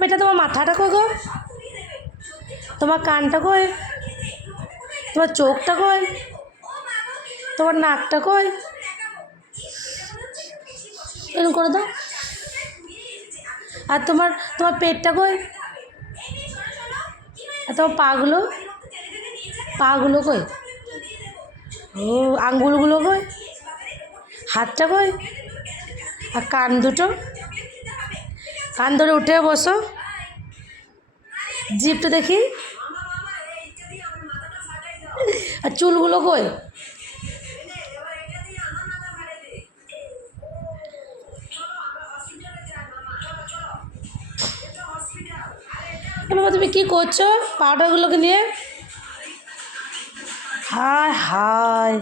বেটা তোমার মাথাটা কই গো, তোমার কানটা কই, তোমার চোখটা কই, তোমার নাকটা কই, এরকম করে দাও। আর তোমার তোমার পেটটা কই, আর তোমার পাগুলো পাগুলো কই, ও আঙ্গুলগুলো কই, হাতটা কই, আর কান দুটো, কান ধরে উঠে বসো, জিভটা দেখি, আর চুলগুলো কই, বাবা তুমি কি করছো পাউডারগুলোকে নিয়ে? হায় হায়